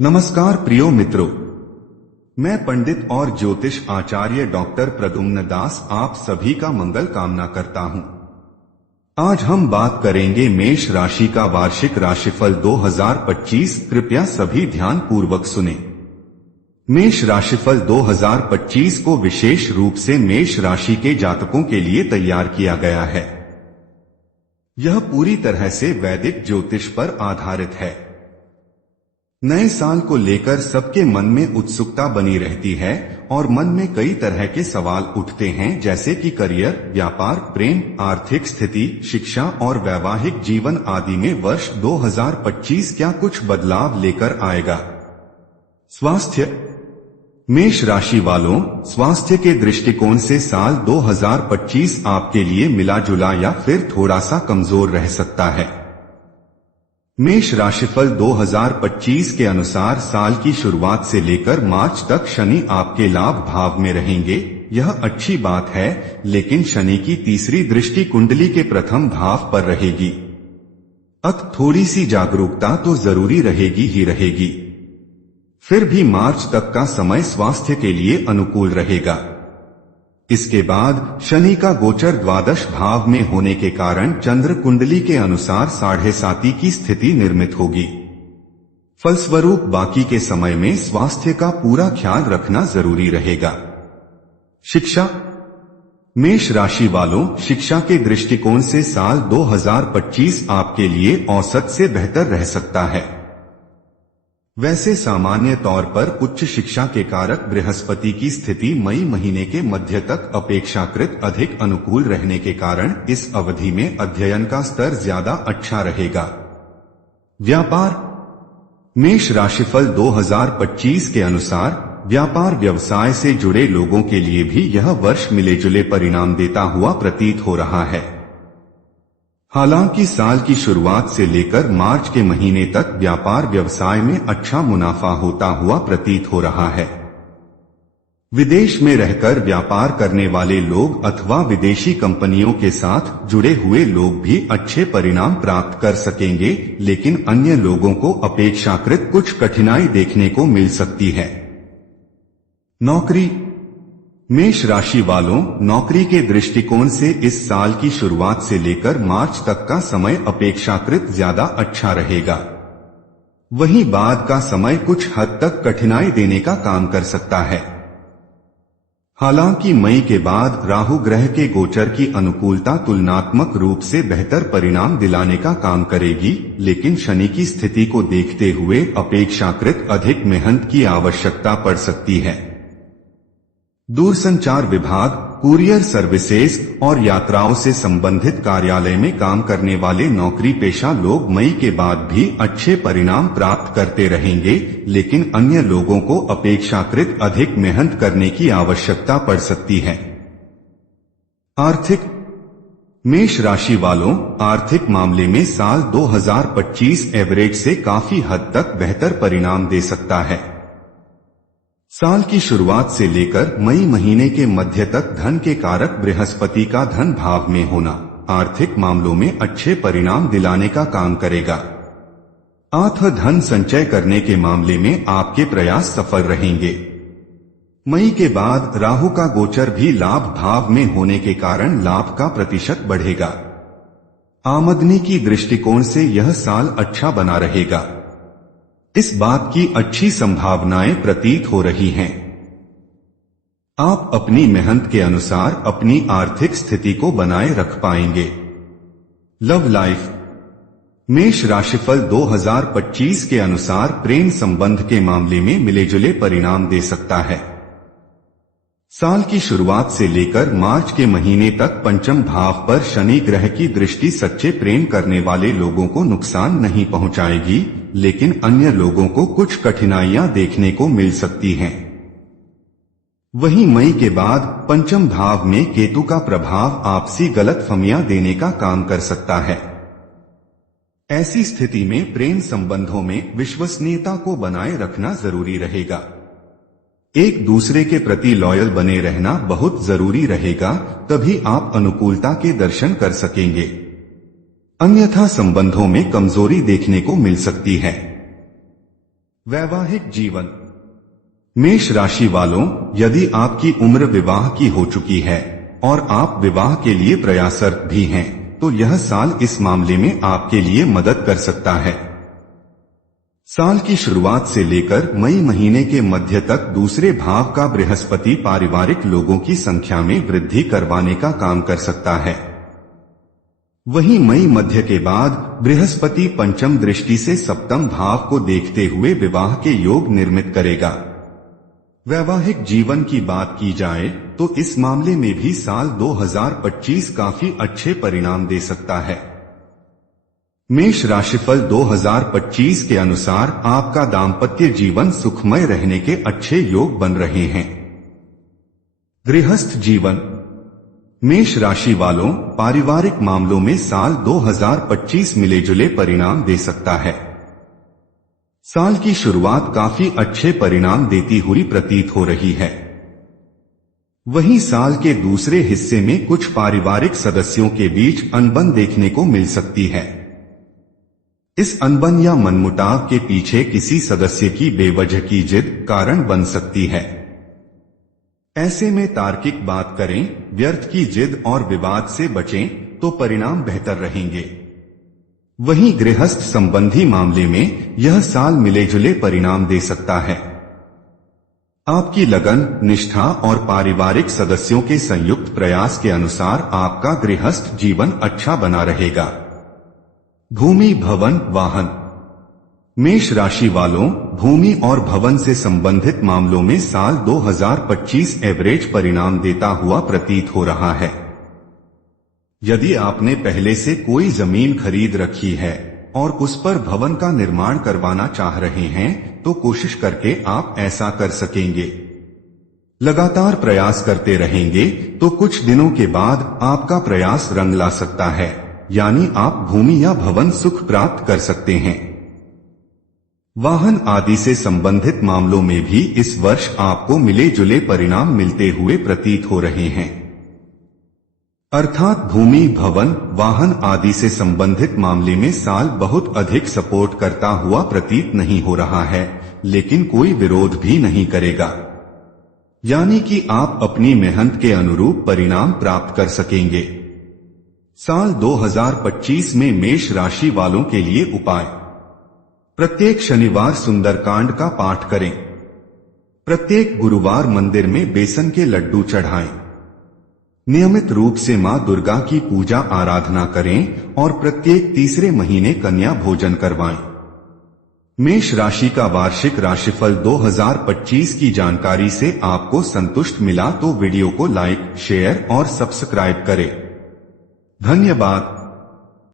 नमस्कार प्रियो मित्रों, मैं पंडित और ज्योतिष आचार्य डॉक्टर प्रद्युम्न दास आप सभी का मंगल कामना करता हूं। आज हम बात करेंगे मेष राशि का वार्षिक राशिफल 2025। कृपया सभी ध्यान पूर्वक सुने। मेष राशिफल 2025 को विशेष रूप से मेष राशि के जातकों के लिए तैयार किया गया है। यह पूरी तरह से वैदिक ज्योतिष पर आधारित है। नए साल को लेकर सबके मन में उत्सुकता बनी रहती है और मन में कई तरह के सवाल उठते हैं, जैसे कि करियर, व्यापार, प्रेम, आर्थिक स्थिति, शिक्षा और वैवाहिक जीवन आदि में वर्ष 2025 क्या कुछ बदलाव लेकर आएगा। स्वास्थ्य। मेष राशि वालों, स्वास्थ्य के दृष्टिकोण से साल 2025 आपके लिए मिला जुला या फिर थोड़ा सा कमजोर रह सकता है। मेष राशिफल 2025 के अनुसार साल की शुरुआत से लेकर मार्च तक शनि आपके लाभ भाव में रहेंगे। यह अच्छी बात है, लेकिन शनि की तीसरी दृष्टि कुंडली के प्रथम भाव पर रहेगी। थोड़ी सी जागरूकता तो जरूरी रहेगी ही रहेगी। फिर भी मार्च तक का समय स्वास्थ्य के लिए अनुकूल रहेगा। इसके बाद शनि का गोचर द्वादश भाव में होने के कारण चंद्र कुंडली के अनुसार 7.5 की स्थिति निर्मित होगी। फलस्वरूप बाकी के समय में स्वास्थ्य का पूरा ख्याल रखना जरूरी रहेगा। शिक्षा। मेष राशि वालों, शिक्षा के दृष्टिकोण से साल 2025 आपके लिए औसत से बेहतर रह सकता है। वैसे सामान्य तौर पर उच्च शिक्षा के कारक बृहस्पति की स्थिति मई महीने के मध्य तक अपेक्षाकृत अधिक अनुकूल रहने के कारण इस अवधि में अध्ययन का स्तर ज्यादा अच्छा रहेगा। व्यापार। मेष राशिफल 2025 के अनुसार व्यापार व्यवसाय से जुड़े लोगों के लिए भी यह वर्ष मिले जुले परिणाम देता हुआ प्रतीत हो रहा है। हालांकि साल की शुरुआत से लेकर मार्च के महीने तक व्यापार व्यवसाय में अच्छा मुनाफा होता हुआ प्रतीत हो रहा है। विदेश में रहकर व्यापार करने वाले लोग अथवा विदेशी कंपनियों के साथ जुड़े हुए लोग भी अच्छे परिणाम प्राप्त कर सकेंगे, लेकिन अन्य लोगों को अपेक्षाकृत कुछ कठिनाई देखने को मिल सकती है। नौकरी। मेष राशि वालों, नौकरी के दृष्टिकोण से इस साल की शुरुआत से लेकर मार्च तक का समय अपेक्षाकृत ज्यादा अच्छा रहेगा। वहीं बाद का समय कुछ हद तक कठिनाई देने का काम कर सकता है। हालांकि मई के बाद राहु ग्रह के गोचर की अनुकूलता तुलनात्मक रूप से बेहतर परिणाम दिलाने का काम करेगी, लेकिन शनि की स्थिति को देखते हुए अपेक्षाकृत अधिक मेहनत की आवश्यकता पड़ सकती है। दूरसंचार विभाग, कुरियर सर्विसेज और यात्राओं से संबंधित कार्यालय में काम करने वाले नौकरी पेशा लोग मई के बाद भी अच्छे परिणाम प्राप्त करते रहेंगे, लेकिन अन्य लोगों को अपेक्षाकृत अधिक मेहनत करने की आवश्यकता पड़ सकती है। आर्थिक। मेष राशि वालों, आर्थिक मामले में साल 2025 एवरेज से काफी हद तक बेहतर परिणाम दे सकता है। साल की शुरुआत से लेकर मई महीने के मध्य तक धन के कारक बृहस्पति का धन भाव में होना आर्थिक मामलों में अच्छे परिणाम दिलाने का काम करेगा। धन संचय करने के मामले में आपके प्रयास सफल रहेंगे। मई के बाद राहु का गोचर भी लाभ भाव में होने के कारण लाभ का प्रतिशत बढ़ेगा। आमदनी की दृष्टिकोण से यह साल अच्छा बना रहेगा। इस बात की अच्छी संभावनाएं प्रतीत हो रही हैं। आप अपनी मेहनत के अनुसार अपनी आर्थिक स्थिति को बनाए रख पाएंगे। Love life. मेष राशिफल 2025 के अनुसार प्रेम संबंध के मामले में मिलेजुले परिणाम दे सकता है। साल की शुरुआत से लेकर मार्च के महीने तक पंचम भाव पर शनि ग्रह की दृष्टि सच्चे प्रेम करने वाले लोगों को नुकसान नहीं पहुंचाएगी, लेकिन अन्य लोगों को कुछ कठिनाइयां देखने को मिल सकती हैं। वहीं मई के बाद पंचम भाव में केतु का प्रभाव आपसी गलतफहमियां देने का काम कर सकता है। ऐसी स्थिति में प्रेम संबंधों में विश्वसनीयता को बनाए रखना जरूरी रहेगा। एक दूसरे के प्रति लॉयल बने रहना बहुत जरूरी रहेगा, तभी आप अनुकूलता के दर्शन कर सकेंगे। अन्यथा संबंधों में कमजोरी देखने को मिल सकती है। वैवाहिक जीवन। मेष राशि वालों, यदि आपकी उम्र विवाह की हो चुकी है और आप विवाह के लिए प्रयासरत भी हैं, तो यह साल इस मामले में आपके लिए मदद कर सकता है। साल की शुरुआत से लेकर मई महीने के मध्य तक दूसरे भाव का बृहस्पति पारिवारिक लोगों की संख्या में वृद्धि करवाने का काम कर सकता है। वहीं मई मध्य के बाद बृहस्पति पंचम दृष्टि से सप्तम भाव को देखते हुए विवाह के योग निर्मित करेगा। वैवाहिक जीवन की बात की जाए तो इस मामले में भी साल 2025 काफी अच्छे परिणाम दे सकता है। मेष राशिफल 2025 के अनुसार आपका दाम्पत्य जीवन सुखमय रहने के अच्छे योग बन रहे हैं। गृहस्थ जीवन। मेष राशि वालों, पारिवारिक मामलों में साल 2025 मिले जुले परिणाम दे सकता है। साल की शुरुआत काफी अच्छे परिणाम देती हुई प्रतीत हो रही है। वहीं साल के दूसरे हिस्से में कुछ पारिवारिक सदस्यों के बीच अनबन देखने को मिल सकती है। इस अनबन या मनमुटाव के पीछे किसी सदस्य की बेवजह की जिद कारण बन सकती है। ऐसे में तार्किक बात करें, व्यर्थ की जिद और विवाद से बचें तो परिणाम बेहतर रहेंगे। वहीं गृहस्थ संबंधी मामले में यह साल मिले जुले परिणाम दे सकता है। आपकी लगन, निष्ठा और पारिवारिक सदस्यों के संयुक्त प्रयास के अनुसार आपका गृहस्थ जीवन अच्छा बना रहेगा। भूमि, भवन, वाहन। मेष राशि वालों, भूमि और भवन से संबंधित मामलों में साल 2025 एवरेज परिणाम देता हुआ प्रतीत हो रहा है। यदि आपने पहले से कोई जमीन खरीद रखी है और उस पर भवन का निर्माण करवाना चाह रहे हैं, तो कोशिश करके आप ऐसा कर सकेंगे। लगातार प्रयास करते रहेंगे तो कुछ दिनों के बाद आपका प्रयास रंग ला सकता है, यानी आप भूमि या भवन सुख प्राप्त कर सकते हैं। वाहन आदि से संबंधित मामलों में भी इस वर्ष आपको मिले जुले परिणाम मिलते हुए प्रतीत हो रहे हैं। अर्थात भूमि, भवन, वाहन आदि से संबंधित मामले में साल बहुत अधिक सपोर्ट करता हुआ प्रतीत नहीं हो रहा है, लेकिन कोई विरोध भी नहीं करेगा, यानी कि आप अपनी मेहनत के अनुरूप परिणाम प्राप्त कर सकेंगे। साल 2025 में मेष राशि वालों के लिए उपाय। प्रत्येक शनिवार सुंदरकांड का पाठ करें। प्रत्येक गुरुवार मंदिर में बेसन के लड्डू चढ़ाएं। नियमित रूप से मां दुर्गा की पूजा आराधना करें और प्रत्येक तीसरे महीने कन्या भोजन करवाएं। मेष राशि का वार्षिक राशिफल 2025 की जानकारी से आपको संतुष्ट मिला तो वीडियो को लाइक, शेयर और सब्सक्राइब करें। धन्यवाद।